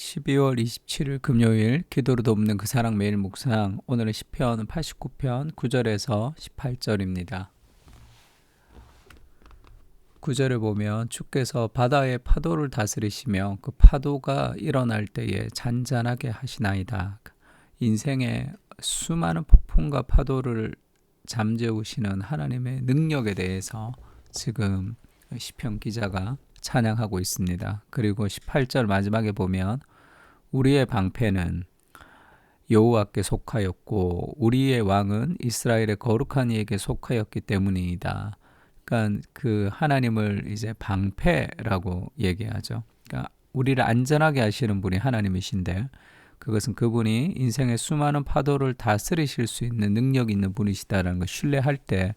12월 27일 금요일 기도로 돕는 그 사랑 매일 묵상. 오늘은 시편 89편 9절에서 18절입니다. 9절을 보면 주께서 바다의 파도를 다스리시며 그 파도가 일어날 때에 잔잔하게 하시나이다. 인생의 수많은 폭풍과 파도를 잠재우시는 하나님의 능력에 대해서 지금 시편 기자가 찬양하고 있습니다. 그리고 18절 마지막에 보면 우리의 방패는 여호와께 속하였고 우리의 왕은 이스라엘의 거룩한 이에게 속하였기 때문이다. 그러니까 그 하나님을 이제 방패라고 얘기하죠. 그러니까 우리를 안전하게 하시는 분이 하나님이신데 그것은 그분이 인생의 수많은 파도를 다스리실 수 있는 능력 있는 분이시다라는 걸 신뢰할 때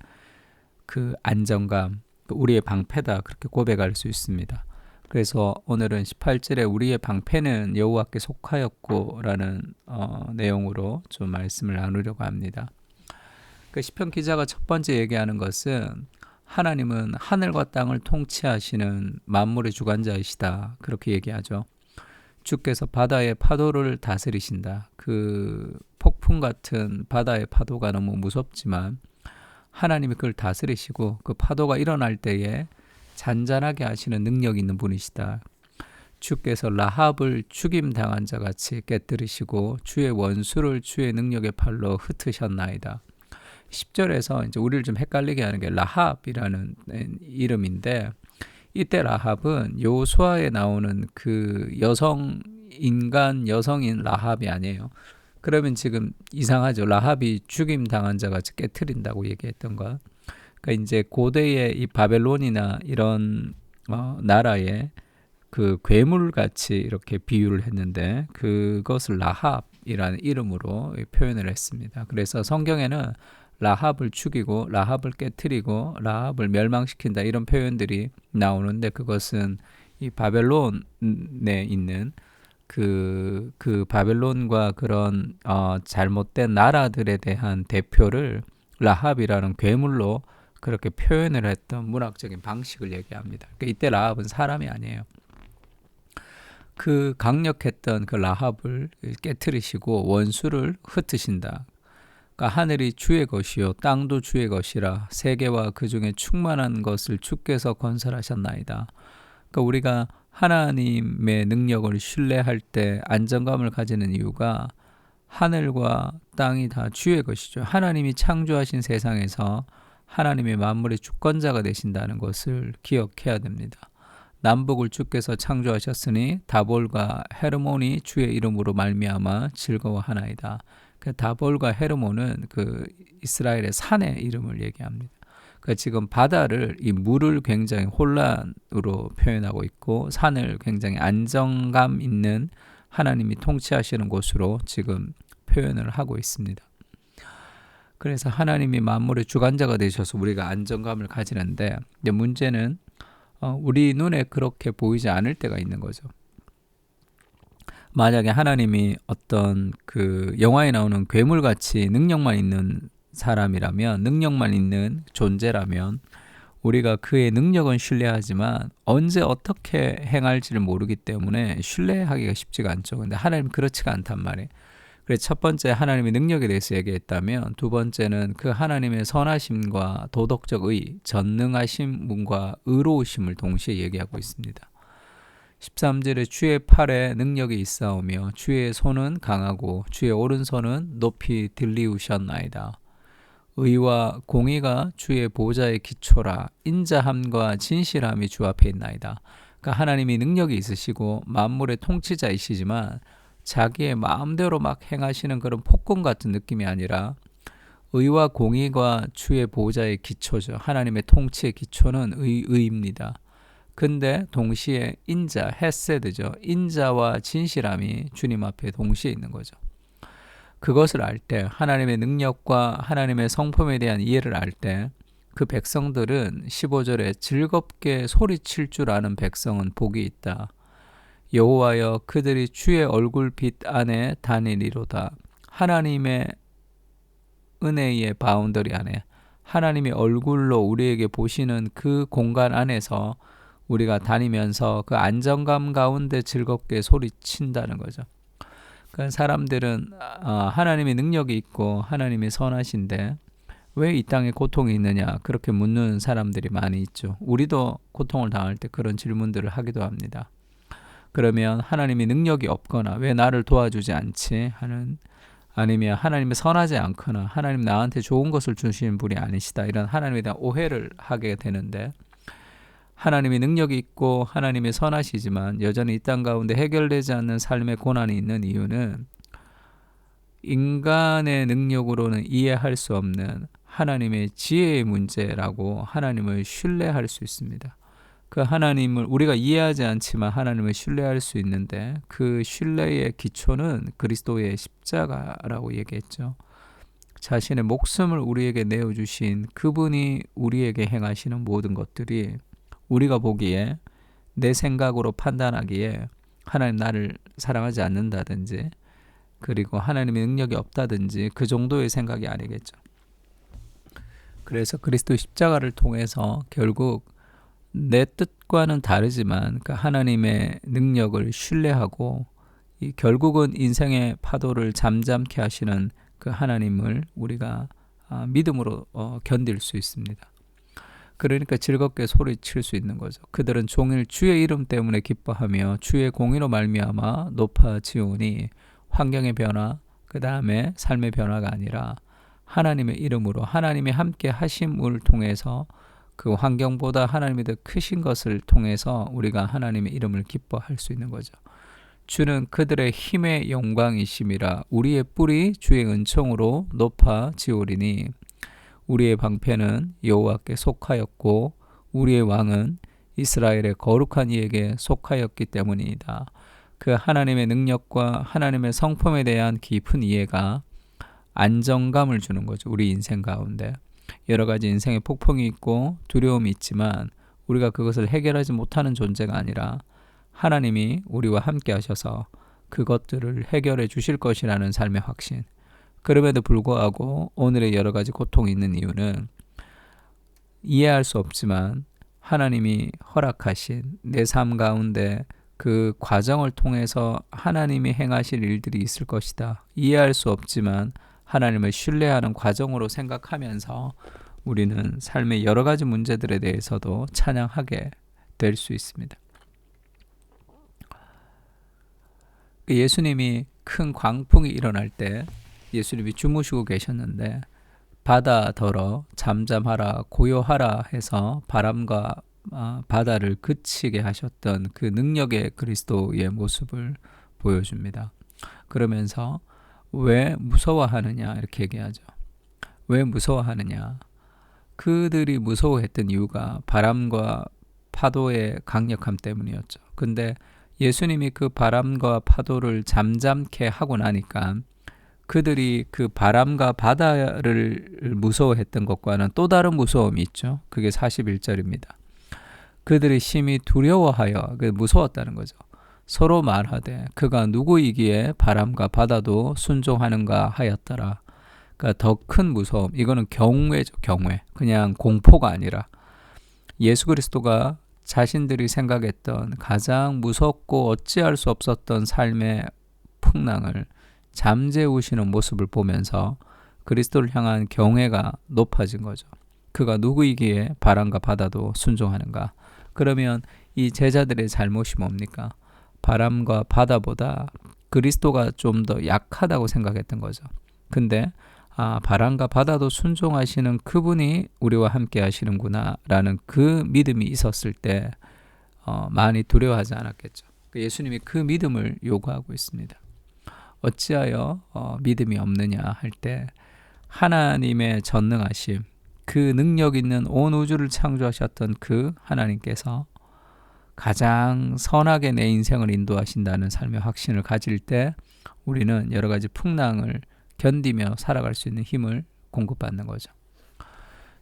그 안정감, 우리의 방패다 그렇게 고백할 수 있습니다. 그래서 오늘은 18절에 우리의 방패는 여호와께 속하였고 라는 내용으로 좀 말씀을 나누려고 합니다. 그 시편 기자가 첫 번째 얘기하는 것은 하나님은 하늘과 땅을 통치하시는 만물의 주관자이시다 그렇게 얘기하죠. 주께서 바다의 파도를 다스리신다. 그 폭풍 같은 바다의 파도가 너무 무섭지만 하나님이 그걸 다스리시고 그 파도가 일어날 때에 잔잔하게 하시는 능력 있는 분이시다. 주께서 라합을 죽임당한 자같이 깨뜨리시고 주의 원수를 주의 능력의 팔로 흩으셨나이다. 10절에서 이제 우리를 좀 헷갈리게 하는 게 라합이라는 이름인데 이때 라합은 여호수아에 나오는 그 여성인 라합이 아니에요. 그러면 지금 이상하죠. 라합이 죽임당한 자같이 깨뜨린다고 얘기했던 것. 그러니까 이제 고대의 이 바벨론이나 이런 나라의 그 괴물같이 이렇게 비유를 했는데 그것을 라합이라는 이름으로 표현을 했습니다. 그래서 성경에는 라합을 죽이고 라합을 깨뜨리고 라합을 멸망시킨다 이런 표현들이 나오는데 그것은 이 바벨론에 있는 그 바벨론과 그런 잘못된 나라들에 대한 대표를 라합이라는 괴물로 그렇게 표현을 했던 문학적인 방식을 얘기합니다. 그러니까 이때 라합은 사람이 아니에요. 그 강력했던 그 라합을 깨뜨리시고 원수를 흩으신다. 그러니까 하늘이 주의 것이요 땅도 주의 것이라 세계와 그 중에 충만한 것을 주께서 건설하셨나이다. 그러니까 우리가 하나님의 능력을 신뢰할 때 안정감을 가지는 이유가 하늘과 땅이 다 주의 것이죠. 하나님이 창조하신 세상에서 하나님의 만물의 주권자가 되신다는 것을 기억해야 됩니다. 남북을 주께서 창조하셨으니 다볼과 헤르몬이 주의 이름으로 말미암아 즐거워하나이다. 그 다볼과 헤르몬은 그 이스라엘의 산의 이름을 얘기합니다. 그러니까 지금 바다를 이 물을 굉장히 혼란으로 표현하고 있고 산을 굉장히 안정감 있는 하나님이 통치하시는 곳으로 지금 표현을 하고 있습니다. 그래서 하나님이 만물의 주관자가 되셔서 우리가 안정감을 가지는데 문제는 우리 눈에 그렇게 보이지 않을 때가 있는 거죠. 만약에 하나님이 어떤 그 영화에 나오는 괴물같이 능력만 있는 사람이라면 능력만 있는 존재라면 우리가 그의 능력은 신뢰하지만 언제 어떻게 행할지를 모르기 때문에 신뢰하기가 쉽지가 않죠. 근데 하나님 그렇지가 않단 말이에요. 그래서 첫 번째 하나님의 능력에 대해서 얘기했다면 두 번째는 그 하나님의 선하심과 도덕적 의, 전능하심과 의로우심을 동시에 얘기하고 있습니다. 13절에 주의 팔에 능력이 있사오며 주의 손은 강하고 주의 오른손은 높이 들리우셨나이다. 의와 공의가 주의 보좌의 기초라 인자함과 진실함이 주 앞에 있나이다. 그러니까 하나님이 능력이 있으시고 만물의 통치자이시지만 자기의 마음대로 막 행하시는 그런 폭군 같은 느낌이 아니라 의와 공의가 주의 보좌의 기초죠. 하나님의 통치의 기초는 의입니다. 근데 동시에 인자, 헤세드죠. 인자와 진실함이 주님 앞에 동시에 있는 거죠. 그것을 알 때 하나님의 능력과 하나님의 성품에 대한 이해를 알 때 그 백성들은 15절에 즐겁게 소리칠 줄 아는 백성은 복이 있다. 여호와여 그들이 주의 얼굴빛 안에 다니리로다. 하나님의 은혜의 바운더리 안에 하나님의 얼굴로 우리에게 보시는 그 공간 안에서 우리가 다니면서 그 안정감 가운데 즐겁게 소리친다는 거죠. 그러니까 사람들은 하나님의 능력이 있고 하나님이 선하신데 왜 이 땅에 고통이 있느냐 그렇게 묻는 사람들이 많이 있죠. 우리도 고통을 당할 때 그런 질문들을 하기도 합니다. 그러면 하나님이 능력이 없거나 왜 나를 도와주지 않지 하는, 아니면 하나님이 선하지 않거나 하나님 나한테 좋은 것을 주시는 분이 아니시다, 이런 하나님에 대한 오해를 하게 되는데, 하나님이 능력이 있고 하나님이 선하시지만 여전히 이 땅 가운데 해결되지 않는 삶의 고난이 있는 이유는 인간의 능력으로는 이해할 수 없는 하나님의 지혜의 문제라고 하나님을 신뢰할 수 있습니다. 그 하나님을 우리가 이해하지 않지만 하나님을 신뢰할 수 있는데 그 신뢰의 기초는 그리스도의 십자가라고 얘기했죠. 자신의 목숨을 우리에게 내어주신 그분이 우리에게 행하시는 모든 것들이 우리가 보기에, 내 생각으로 판단하기에 하나님 나를 사랑하지 않는다든지 그리고 하나님의 능력이 없다든지 그 정도의 생각이 아니겠죠. 그래서 그리스도 십자가를 통해서 결국 내 뜻과는 다르지만 그 하나님의 능력을 신뢰하고 결국은 인생의 파도를 잠잠케 하시는 그 하나님을 우리가 믿음으로 견딜 수 있습니다. 그러니까 즐겁게 소리칠 수 있는 거죠. 그들은 종일 주의 이름 때문에 기뻐하며 주의 공의로 말미암아 높아지오니, 환경의 변화, 그 다음에 삶의 변화가 아니라 하나님의 이름으로 하나님이 함께 하심을 통해서, 그 환경보다 하나님이 더 크신 것을 통해서 우리가 하나님의 이름을 기뻐할 수 있는 거죠. 주는 그들의 힘의 영광이심이라, 우리의 뿔이 주의 은총으로 높아지오리니, 우리의 방패는 여호와께 속하였고 우리의 왕은 이스라엘의 거룩한 이에게 속하였기 때문이다. 그 하나님의 능력과 하나님의 성품에 대한 깊은 이해가 안정감을 주는 거죠. 우리 인생 가운데 여러 가지 인생의 폭풍이 있고 두려움이 있지만 우리가 그것을 해결하지 못하는 존재가 아니라 하나님이 우리와 함께 하셔서 그것들을 해결해 주실 것이라는 삶의 확신. 그럼에도 불구하고 오늘의 여러 가지 고통이 있는 이유는 이해할 수 없지만 하나님이 허락하신 내 삶 가운데 그 과정을 통해서 하나님이 행하실 일들이 있을 것이다. 이해할 수 없지만 하나님을 신뢰하는 과정으로 생각하면서 우리는 삶의 여러 가지 문제들에 대해서도 찬양하게 될 수 있습니다. 예수님이 큰 광풍이 일어날 때 예수님이 주무시고 계셨는데 바다더러 잠잠하라 고요하라 해서 바람과 바다를 그치게 하셨던 그 능력의 그리스도의 모습을 보여줍니다. 그러면서 왜 무서워하느냐 이렇게 얘기하죠. 왜 무서워하느냐? 그들이 무서워했던 이유가 바람과 파도의 강력함 때문이었죠. 근데 예수님이 그 바람과 파도를 잠잠케 하고 나니까 그들이 그 바람과 바다를 무서워했던 것과는 또 다른 무서움이 있죠. 그게 41절입니다. 그들이 심히 두려워하여 무서웠다는 거죠. 서로 말하되 그가 누구이기에 바람과 바다도 순종하는가 하였더라. 그러니까 더 큰 무서움, 이거는 경외죠. 경외. 그냥 공포가 아니라 예수 그리스도가 자신들이 생각했던 가장 무섭고 어찌할 수 없었던 삶의 풍랑을 잠재우시는 모습을 보면서 그리스도를 향한 경외가 높아진 거죠. 그가 누구이기에 바람과 바다도 순종하는가? 그러면 이 제자들의 잘못이 뭡니까? 바람과 바다보다 그리스도가 좀 더 약하다고 생각했던 거죠. 근데 바람과 바다도 순종하시는 그분이 우리와 함께 하시는구나 라는 그 믿음이 있었을 때 많이 두려워하지 않았겠죠. 예수님이 그 믿음을 요구하고 있습니다. 어찌하여 믿음이 없느냐 할 때 하나님의 전능하심, 그 능력 있는 온 우주를 창조하셨던 그 하나님께서 가장 선하게 내 인생을 인도하신다는 삶의 확신을 가질 때 우리는 여러 가지 풍랑을 견디며 살아갈 수 있는 힘을 공급받는 거죠.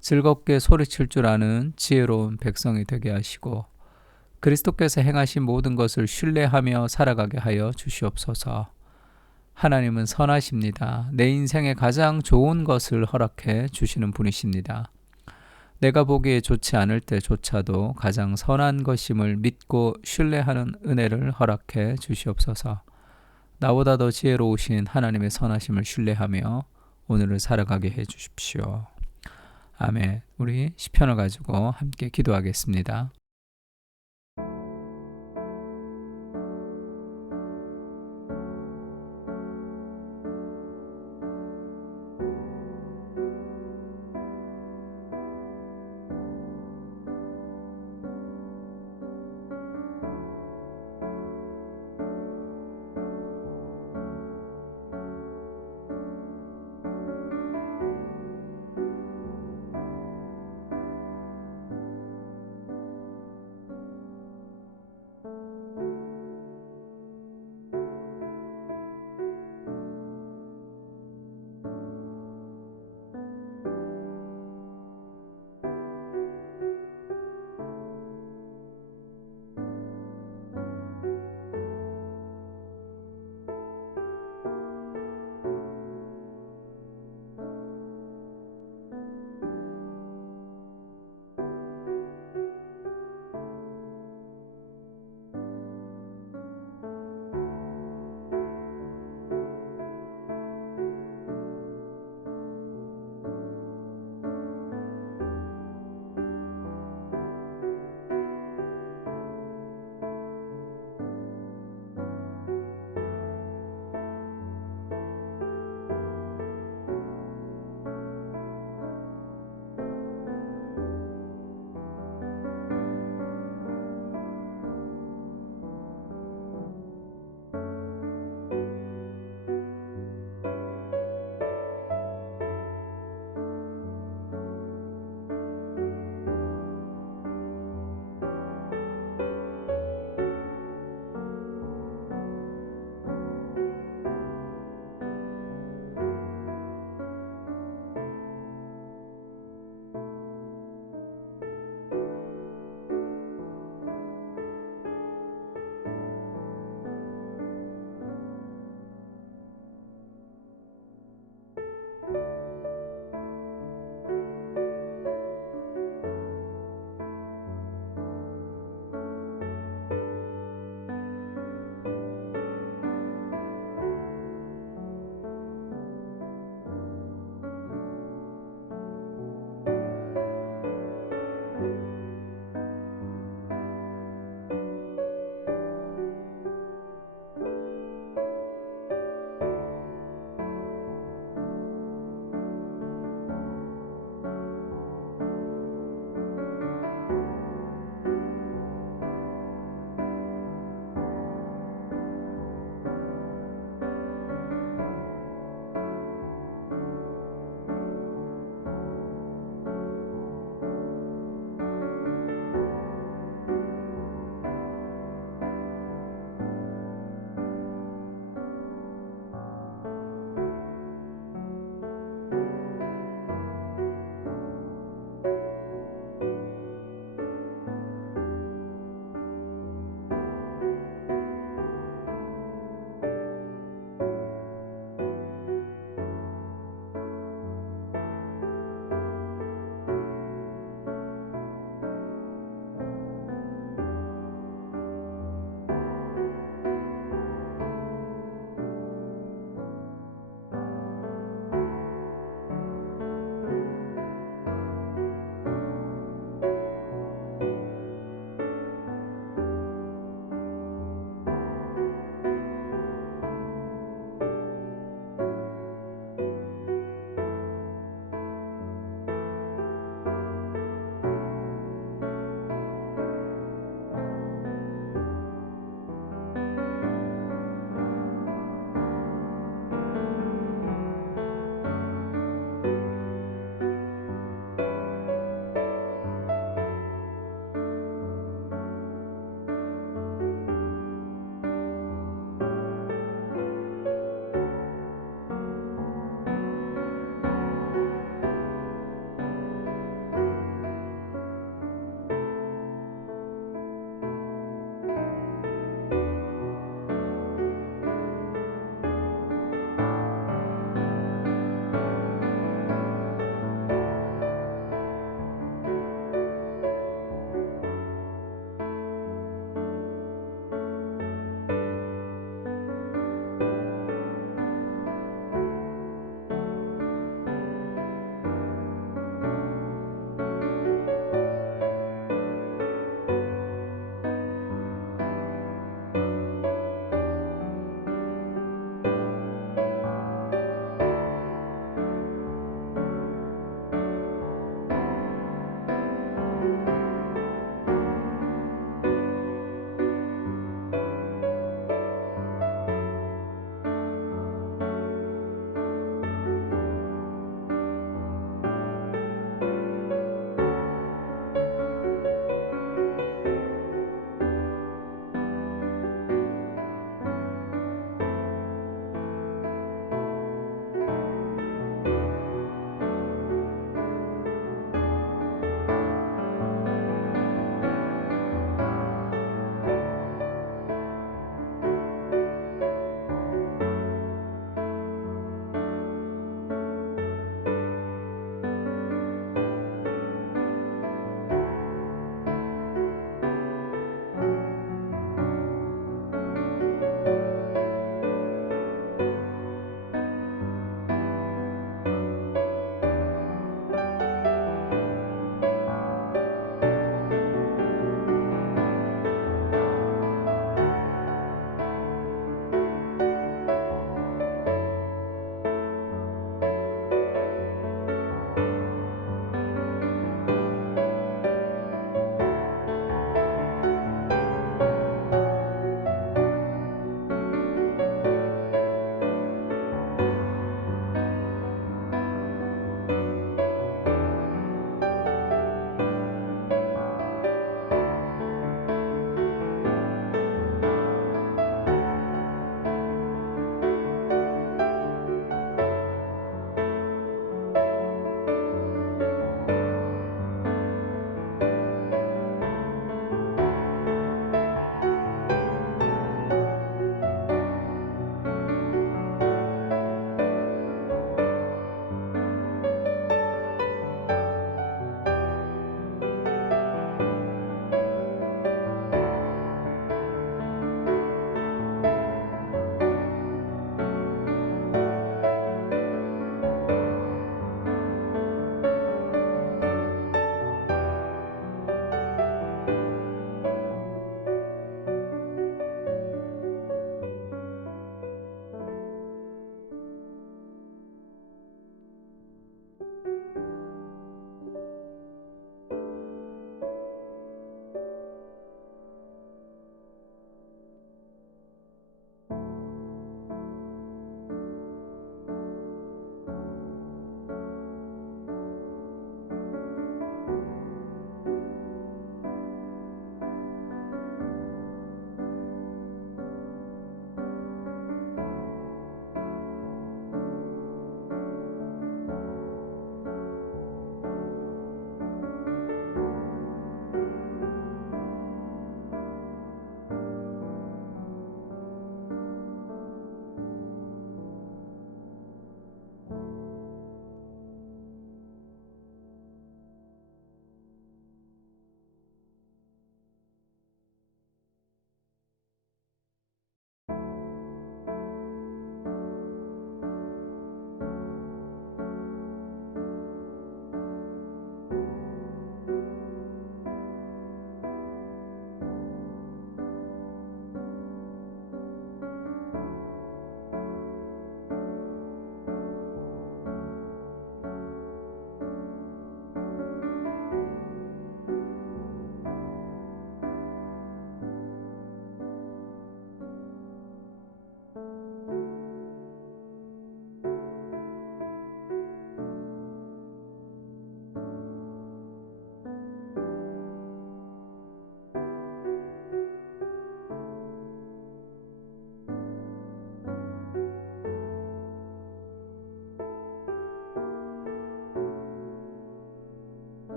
즐겁게 소리칠 줄 아는 지혜로운 백성이 되게 하시고 그리스도께서 행하신 모든 것을 신뢰하며 살아가게 하여 주시옵소서. 하나님은 선하십니다. 내 인생에 가장 좋은 것을 허락해 주시는 분이십니다. 내가 보기에 좋지 않을 때조차도 가장 선한 것임을 믿고 신뢰하는 은혜를 허락해 주시옵소서. 나보다 더 지혜로우신 하나님의 선하심을 신뢰하며 오늘을 살아가게 해 주십시오. 아멘. 우리 시편을 가지고 함께 기도하겠습니다.